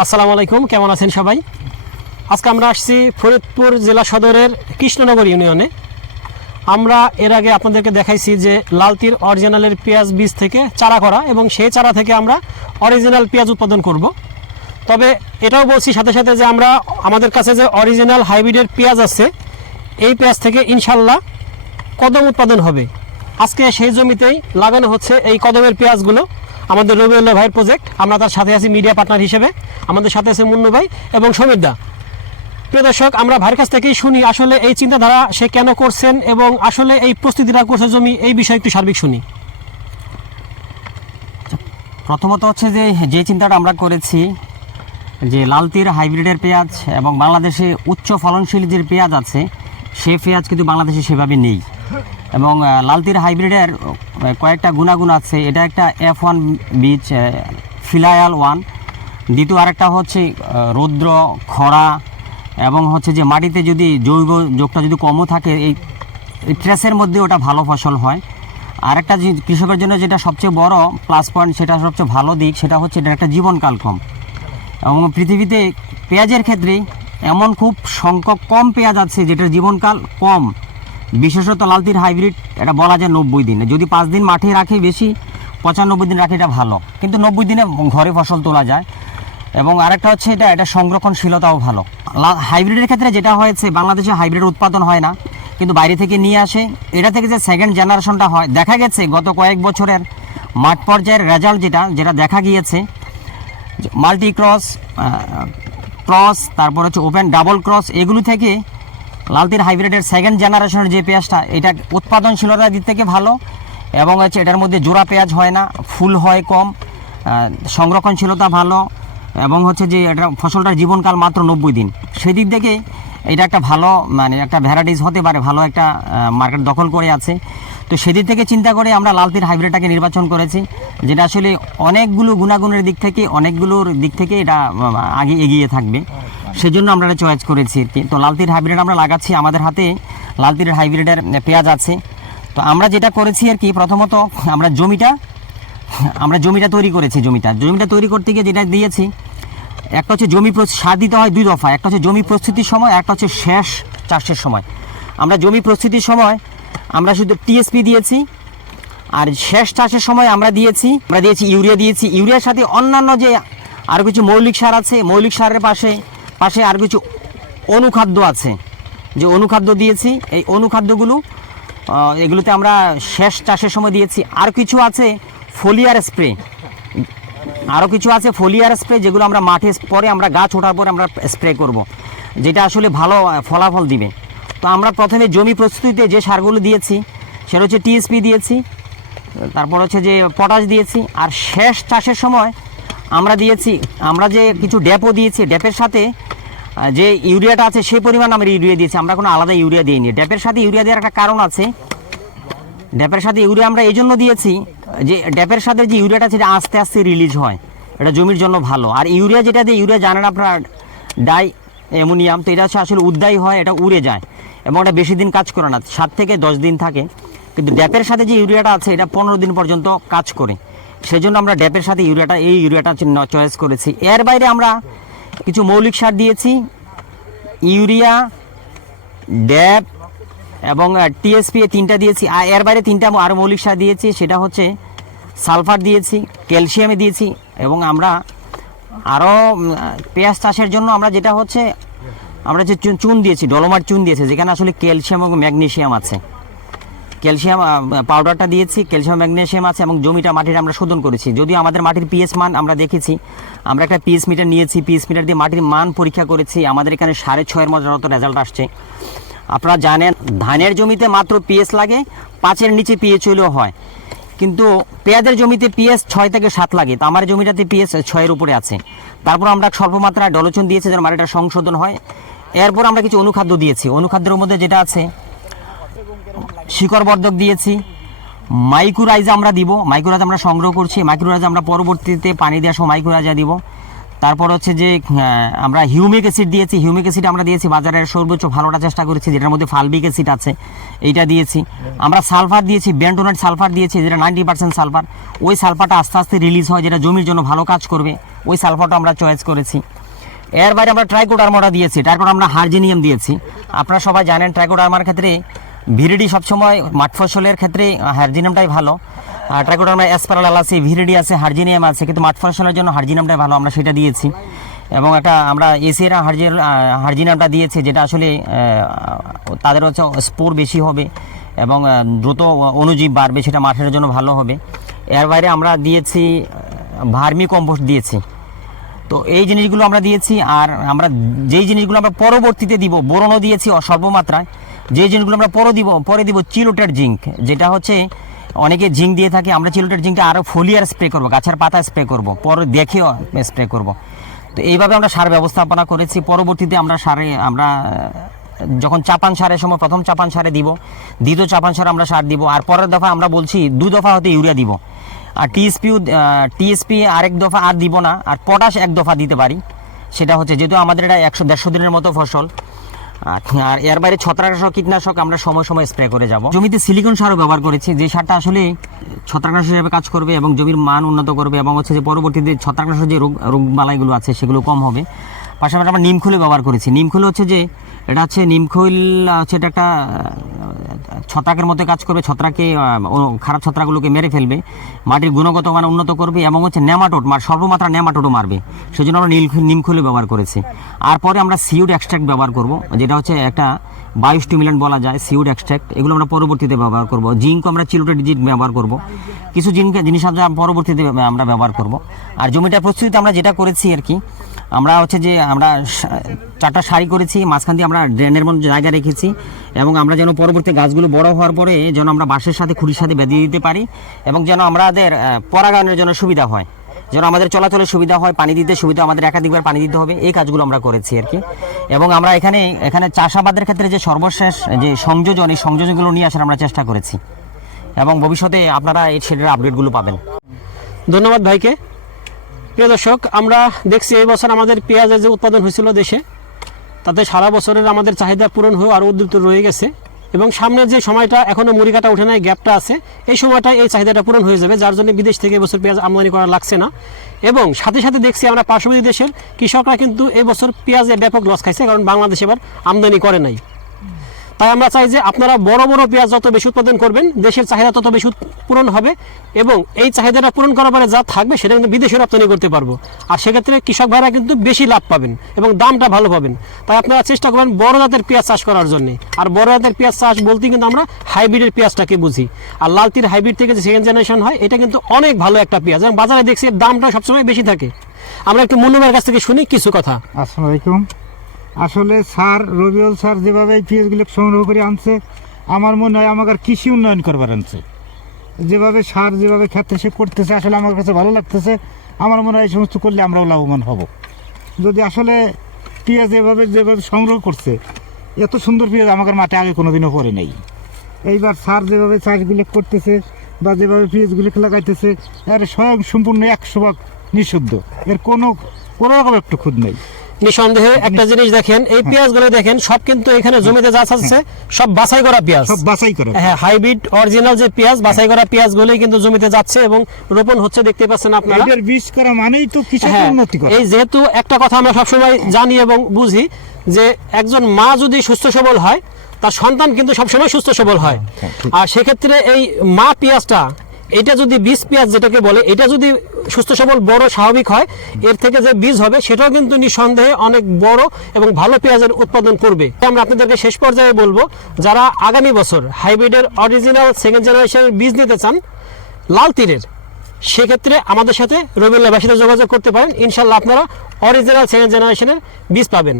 আসসালামু আলাইকুম, কেমন আছেন সবাই? আজকে আমরা আসছি ফরিদপুর জেলা সদরের কৃষ্ণনগর ইউনিয়নে। আমরা এর আগে আপনাদেরকে দেখাইছি যে লালতির অরিজিনালের পেঁয়াজ বীজ থেকে চারা করা এবং সেই চারা থেকে আমরা অরিজিনাল পেঁয়াজ উৎপাদন করব। তবে এটাও বলছি সাথে সাথে যে আমরা আমাদের কাছে যে অরিজিনাল হাইব্রিডের পেঁয়াজ আছে, এই পেঁয়াজ থেকে ইনশাল্লাহ কদম উৎপাদন হবে। আজকে সেই জমিতেই লাগানো হচ্ছে এই কদমের পেঁয়াজগুলো। আমাদের রবিউল্লাহ ভাইয়ের প্রজেক্ট আমরা তার সাথে আছি মিডিয়া পার্টনার হিসেবে। আমাদের সাথে আছে মুন্নু ভাই এবং সমীর দা। প্রিয় দর্শক, আমরা ভাইয়ের কাছ থেকেই শুনি আসলে এই চিন্তাধারা সে কেন করছেন এবং আসলে এই প্রস্তুতিটা করছে জমি এই বিষয়ে একটু সার্বিক শুনি। প্রথমত হচ্ছে যে যে চিন্তাটা আমরা করেছি যে, লালতির হাইব্রিডের পেঁয়াজ এবং বাংলাদেশে উচ্চ ফলনশীল যে পেঁয়াজ আছে, সে পেঁয়াজ কিন্তু বাংলাদেশে সেভাবে নেই। এবং লালতির হাইব্রিডের কয়েকটা গুণাগুণ আছে। এটা একটা এফ ওয়ান বীজ ফিলায়াল ওয়ান। দ্বিতীয় আরেকটা হচ্ছে রৌদ্র, খরা এবং হচ্ছে যে মাটিতে যদি জৈব যোগটা যদি কমও থাকে, এই ট্রেসের মধ্যে ওটা ভালো ফসল হয়। আরেকটা কৃষকের জন্য যেটা সবচেয়ে বড় প্লাস পয়েন্ট সেটা সবচেয়ে ভালো দিক, সেটা হচ্ছে এটা একটা জীবনকাল কম। এবং পৃথিবীতে পেঁয়াজের ক্ষেত্রে এমন খুব সংখ্যক কম পেঁয়াজ আছে, যেটার জীবনকাল কম। বিশেষত লালতির হাইব্রিড, এটা বলা যায় নব্বই দিন। যদি পাঁচ দিন মাঠে রাখে বেশি, পঁচানব্বই দিন রাখে এটা ভালো। কিন্তু নব্বই দিনে ঘরে ফসল তোলা যায়। এবং আরেকটা হচ্ছে এটা এটা সংরক্ষণশীলতাও ভালো। হাইব্রিডের ক্ষেত্রে যেটা হয়েছে, বাংলাদেশে হাইব্রিড উৎপাদন হয় না। কিন্তু বাইরে থেকে নিয়ে আসে। এটা থেকে যে সেকেন্ড জেনারেশনটা হয়, দেখা গেছে গত কয়েক বছরের মাঠ পর্যায়ের রেজাল্ট যেটা যেটা দেখা গিয়েছে মাল্টি ক্রস ক্রস তারপর হচ্ছে ওপেন ডাবল ক্রস এগুলো থেকে লালতির হাইব্রিডের সেকেন্ড জেনারেশনের যে পেঁয়াজটা, এটা উৎপাদনশীলতার দিক থেকে ভালো এবং হচ্ছে এটার মধ্যে জোড়া পেঁয়াজ হয় না, ফুল হয় কম সংরক্ষণশীলতা ভালো এবং হচ্ছে যে এটা ফসলটার জীবনকাল মাত্র নব্বই দিন। সেদিক থেকে এটা একটা ভালো মানে একটা ভ্যারাইটিস হতে পারে, ভালো একটা মার্কেট দখল করে আছে। তো সেদিক থেকে চিন্তা করে আমরা লালতির হাইব্রিডটাকে নির্বাচন করেছি, যেটা আসলে অনেকগুলো গুণাগুণের দিক থেকে, অনেকগুলোর দিক থেকে এটা আগে এগিয়ে থাকবে। সেজন্য আমরা এটা চয়েস করেছি আর তো লালতির হাইব্রিড আমরা লাগাচ্ছি আমাদের হাতে। লালতির হাইব্রিডের পেঁয়াজ আছে। তো আমরা যেটা করেছি আর কি, প্রথমত আমরা জমিটা আমরা জমিটা তৈরি করেছি জমিটা। জমিটা তৈরি করতে গিয়ে যেটা দিয়েছি, একটা হচ্ছে জমি সার দিতে হয় দুই দফা। একটা হচ্ছে জমি প্রস্তুতির সময়, একটা হচ্ছে শেষ চাষের সময়। আমরা জমি প্রস্তুতির সময়, আমরা শুধু টিএসপি দিয়েছি, আর শেষ চাষের সময় আমরা দিয়েছি আমরা দিয়েছি ইউরিয়া দিয়েছি। ইউরিয়ার সাথে অন্যান্য যে আরও কিছু মৌলিক সার আছে, মৌলিক সারের পাশে পাশে আর কিছু অনুখাদ্য আছে। যে অনুখাদ্য দিয়েছি, এই অনুখাদ্যগুলো এগুলোতে আমরা শেষ চাষের সময় দিয়েছি। আর কিছু আছে ফলিয়ার স্প্রে। আরও কিছু আছে ফলিয়ার স্প্রে, যেগুলো আমরা মাঠে পরে আমরা গাছ ওঠার পরে আমরা স্প্রে করব। যেটা আসলে ভালো ফলাফল দিবে। তো আমরা প্রথমে জমি প্রস্তুতিতে যে সারগুলো দিয়েছি, সেটা হচ্ছে টিএসপি দিয়েছি, তারপর হচ্ছে যে পটাশ দিয়েছি, আর শেষ চাষের সময় আমরা দিয়েছি, আমরা যে কিছু ড্যাপও দিয়েছি, ড্যাপের সাথে যে ইউরিয়াটা আছে সেই পরিমাণ আমরা ইউরিয়া দিয়েছি, আমরা কোনো আলাদা ইউরিয়া দিইনি। ড্যাপের সাথে ইউরিয়া দেওয়ার একটা কারণ আছে, ড্যাপের সাথে ইউরিয়া আমরা এই জন্য দিয়েছি, যে ড্যাপের সাথে যে ইউরিয়াটা সেটা আস্তে আস্তে রিলিজ হয়, এটা জমির জন্য ভালো। আর ইউরিয়া যেটা দিয়ে, ইউরিয়া জানেন আপনার, ডাই অ্যামোনিয়াম, তো এটা আসলে উদ্দায়ী হয়, এটা উড়ে যায় এবং এটা বেশি দিন কাজ করে না, সাত থেকে দশ দিন থাকে। কিন্তু ড্যাপের সাথে যে ইউরিয়াটা আছে, এটা পনেরো দিন পর্যন্ত কাজ করে। সেজন্য আমরা ড্যাপের সাথে ইউরিয়াটা, এই ইউরিয়াটা চয়েস করেছি। এর বাইরে আমরা কিছু মৌলিক সার দিয়েছি। ইউরিয়া, ড্যাপ এবং টিএসপি তিনটা দিয়েছি। আর এর বাইরে তিনটা আরও মৌলিক সার দিয়েছি। সেটা হচ্ছে সালফার দিয়েছি, ক্যালসিয়ামে দিয়েছি এবং আমরা আরও পেঁয়াজ চাষের জন্য আমরা যেটা হচ্ছে, আমরা যে চুন- দিয়েছি, ডলোমার চুন দিয়েছি, যেখানে আসলে ক্যালসিয়াম এবং ম্যাগনেসিয়াম আছে। ক্যালসিয়াম পাউডারটা দিয়েছি, ক্যালসিয়াম ম্যাগনেসিয়াম আছে এবং জমিটা, মাটির আমরা শোধন করেছি। যদিও আমাদের মাটির পিএস মান আমরা দেখেছি, আমরা একটা পিএস মিটার নিয়েছি পিএস মিটার দিয়ে মাটির মান পরীক্ষা করেছি, আমাদের এখানে সাড়ে ছয়ের মতো রেজাল্ট আসছে। আপনারা জানেন, ধানের জমিতে মাত্র পিএস লাগে, পাঁচের নিচে পিএইচ হলেও হয়। কিন্তু পেঁয়াজের জমিতে পিএস ছয় থেকে সাত লাগে, তো আমার জমিটাতে পিএস ছয়ের উপরে আছে। তারপর আমরা স্বল্প মাত্রায় ডলোচন দিয়েছি, যেন মাটিটা সংশোধন হয়। এরপর আমরা কিছু অনুখাদ্য দিয়েছি। অনুখাদ্যের মধ্যে যেটা আছে শিকড় বর্ধক দিয়েছি। মাইক্রোরাইজ আমরা দিব, মাইক্রোরাইজ আমরা সংগ্রহ করছি, মাইক্রোরাইজ আমরা পরবর্তীতে পানি দেওয়ার সময় মাইক্রোরাইজা দিব। তারপর হচ্ছে যে আমরা হিউমিক অ্যাসিড দিয়েছি, হিউমিক অ্যাসিড আমরা দিয়েছি বাজারের সর্বোচ্চ ভালোটা চেষ্টা করেছি, যেটার মধ্যে ফালবিক অ্যাসিড আছে, এইটা দিয়েছি। আমরা সালফার দিয়েছি ব্যান্টোনাইট সালফার দিয়েছি, যেটা নাইনটি পার্সেন্ট সালফার। ওই সালফারটা আস্তে আস্তে রিলিজ হয়, যেটা জমির জন্য ভালো কাজ করবে, ওই সালফারটা আমরা চয়েস করেছি। এর বাইরে আমরা ট্রাইকোডার্মাটা দিয়েছি, তারপর আমরা হার্জিনিয়াম দিয়েছি। আপনারা সবাই জানেন ট্রাইকোডার্মার ক্ষেত্রে ভিরিডি সবসময় মাঠ ফসলের ক্ষেত্রে হার্জিনিয়ামটাই ভালো। আর ট্রাইকোডার্মা অ্যাসপারালাল আছে, ভিরিডি আছে, হার্জিনিয়াম আছে, কিন্তু মাঠ ফসলের জন্য হার্জিনিয়ামটাই ভালো, আমরা সেটা দিয়েছি। এবং একটা আমরা এসিরা হার্জিন হার্জিনিয়ামটা দিয়েছি, যেটা আসলে তাদের হচ্ছে স্পোর বেশি হবে এবং দ্রুত অনুজীব বাড়বে, সেটা মাঠের জন্য ভালো হবে। এর বাইরে আমরা দিয়েছি ভার্মি কম্পোস্ট দিয়েছি। তো এই জিনিসগুলো আমরা দিয়েছি, আর আমরা যেই জিনিসগুলো আমরা পরবর্তীতে দিব, বোরনও দিয়েছি অ- সর্বমাত্রায়। যে জিনিসগুলো আমরা পরে দিব পরে দিব চিলোটের জিঙ্ক, যেটা হচ্ছে অনেকে জিঙ্ক দিয়ে থাকে, আমরা চিলোটের জিঙ্কটা আরও ফলিয়ার স্প্রে করব, গাছের পাতা স্প্রে করব, পরে দেখেও স্প্রে করব। তো এইভাবে আমরা সার ব্যবস্থাপনা করেছি, পরবর্তীতে আমরা সারে, আমরা, যখন চাপান সারের সময় প্রথম চাপান সারে দিব, দ্বিতীয় চাপান সারে আমরা সার দিব, আর পরের দফা আমরা বলছি দু দফা হতে ইউরিয়া দিব। আর টিএসপিও টিএসপি আরেক দফা আর দিব না, আর পটাশ এক দফা দিতে পারি, সেটা হচ্ছে যেহেতু আমাদের এটা একশো দেড়শো দিনের মতো ফসল আর- আর এর বাইরে ছত্রাকনাশক কীটনাশক আমরা সময় সময় স্প্রে করে যাব। জমিতে সিলিকন সারও ব্যবহার করেছি, যে সারটা আসলে ছত্রাকনাশক হিসেবে কাজ করবে এবং জমির মান উন্নত করবে এবং হচ্ছে যে পরবর্তীতে ছত্রাকনাশক যে রোগ, রোগবালাইগুলো আছে সেগুলো কম হবে। পাশাপাশি আমরা নিমখুলে ব্যবহার করেছি। নিমখুল হচ্ছে যে, এটা হচ্ছে নিমখুল হচ্ছে এটা একটা ছত্রাকের মতো কাজ করবে ছত্রাকে খারাপ ছত্রাকগুলোকে মেরে ফেলবে, মাটির গুণগত মান উন্নত করবে এবং হচ্ছে নেমাটোড, মার সর্বমাত্রা নেমাটোডও মারবে। সেই জন্য আমরা নীল নিমখুলি ব্যবহার করেছি। আর পরে আমরা সিউড এক্সট্রাক্ট ব্যবহার করব, যেটা হচ্ছে একটা বায়োস্টিমুলেন্ট বলা যায়, সিউড এক্সট্রাক্ট। এগুলো আমরা পরবর্তীতে ব্যবহার করব। জিঙ্ক আমরা চিলোটেড জিঙ্ক ব্যবহার করব। কিছু জিঙ্ক, জিনিস আমরা পরবর্তীতে আমরা ব্যবহার করব। আর জমিটার প্রস্তুতিতে আমরা যেটা করেছি আর কি আমরা হচ্ছে যে আমরা চারটা সারি করেছি, মাঝখান দিয়ে আমরা ড্রেনের মধ্যে জায়গা রেখেছি এবং আমরা যেন পরবর্তী গাছগুলো বড় হওয়ার পরে যেন আমরা বাঁশের সাথে, খুঁড়ির সাথে বেঁধে দিতে পারি এবং যেন আমাদের পরাগায়নের জন্য সুবিধা হয়। যেন আমাদের চলাচলের সুবিধা হয়, পানি দিতে সুবিধা আমাদের একাধিকবার পানি দিতে হবে, এই কাজগুলো আমরা করেছি আর কি। এবং আমরা এখানে এখানে চাষাবাদের ক্ষেত্রে যে সর্বশেষ যে সংযোজন, এই সংযোজনগুলো নিয়ে আসার আমরা চেষ্টা করেছি। এবং ভবিষ্যতে আপনারা এই সেটার আপডেটগুলো পাবেন। ধন্যবাদ ভাইকে। প্রিয় দর্শক, আমরা দেখছি এই বছর আমাদের পেঁয়াজের যে উৎপাদন হয়েছিল দেশে, তাতে সারা বছরের আমাদের চাহিদা পূরণ হয়ে আরও উদ্বৃত্ত রয়ে গেছে এবং সামনের যে সময়টা এখনও মুড়ি কাটা ওঠে নাই, গ্যাপটা আছে, এই সময়টা এই চাহিদাটা পূরণ হয়ে যাবে, যার জন্য বিদেশ থেকে এবছর পেঁয়াজ আমদানি করা লাগছে না। এবং সাথে সাথে দেখছি আমরা পার্শ্ববর্তী দেশের কৃষকরা কিন্তু এবছর বছর পেঁয়াজে ব্যাপক লস খাইছে, কারণ বাংলাদেশ এবার আমদানি করে নাই। তাই আমরা চাই যে আপনারা বড় বড় পেঁয়াজ যত বেশি উৎপাদন করবেন, দেশের চাহিদা তত বেশি পূরণ হবে এবং এই চাহিদাটা পূরণ করার পরে যা থাকবে সেটা কিন্তু বিদেশে রপ্তানি করতে পারব। আর সেক্ষেত্রে কৃষক ভাইরা কিন্তু বেশি লাভ পাবেন এবং দামটা ভালো পাবেন। তাই আপনারা চেষ্টা করবেন বড় জাতের পেঁয়াজ চাষ করার জন্য। আর বড় জাতের পেঁয়াজ চাষ বলতে কিন্তু আমরা হাইব্রিডের পেঁয়াজটাকে বুঝি। আর লালতির হাইব্রিড থেকে যে সেকেন্ড জেনারেশন হয়, এটা কিন্তু অনেক ভালো একটা পেঁয়াজ। এবং বাজারে দেখছি দামটা সবসময় বেশি থাকে। আমরা একটু মনুমের কাছ থেকে শুনি কিছু কথা। আসসালামু আসলে স্যার, রবিউল স্যার যেভাবে এই পেঁয়াজগুলো সংগ্রহ করে আনছে, আমার মনে হয় আমাকে আর কৃষি উন্নয়ন করবার আনছে। যেভাবে সার যেভাবে ক্ষেত্রে সে করতেছে আসলে আমার কাছে ভালো লাগতেছে। আমার মনে হয় এই সমস্ত করলে আমরাও লাভবান হব। যদি আসলে পেঁয়াজ এভাবে যেভাবে সংগ্রহ করছে, এত সুন্দর পেঁয়াজ আমাদের মাঠে আগে কোনোদিনও পড়ে নেই। এইবার সার যেভাবে চাষগুলো করতেছে বা যেভাবে পেঁয়াজগুলো লাগাইতেছে, এর স্বয়ং সম্পূর্ণ একশো ভাগ নিঃশুদ্ধ এর কোনো কোনো রকম একটু খুদ নেই। নিঃসন্দেহে একটা জিনিস দেখেন এই পেঁয়াজগুলো দেখেন সব কিন্তু এখানে জমিতে যা আছে সব বাছাই করা পেঁয়াজ। সব বাছাই করে হ্যাঁ হাইব্রিড অরিজিনাল যে পেঁয়াজ বাছাই করা পেঁয়াজ গুলোই কিন্তু জমিতে যাচ্ছে এবং রোপণ হচ্ছে দেখতে পাচ্ছেন আপনারা। এদের বীজ করা মানেই তো কৃষকের হ্যাঁ, উন্নতি করা। এই যেহেতু একটা কথা আমরা সবসময় জানি এবং বুঝি যে একজন মা যদি সুস্থ সবল হয় তার সন্তান কিন্তু সবসময় সুস্থ সবল হয়। হ্যাঁ, আর সেক্ষেত্রে এই মা পেঁয়াজটা এটা যদি বীজ পেঁয়াজ যেটাকে বলে, এটা যদি সুস্থ, সবল, বড়, স্বাভাবিক হয়, এর থেকে যে বীজ হবে সেটাও কিন্তু নিঃসন্দেহে অনেক বড় এবং ভালো পেঁয়াজের উৎপাদন করবে। আমরা আপনাদেরকে শেষ পর্যায়ে বলব, যারা আগামী বছর হাইব্রিডের অরিজিনাল সেকেন্ড জেনারেশনের বীজ নিতে চান, লাল তীরের, সেক্ষেত্রে আমাদের সাথে রবিউল্লাহ যোগাযোগ করতে পারেন। ইনশাল্লাহ আপনারা অরিজিনাল সেকেন্ড জেনারেশনের বীজ পাবেন।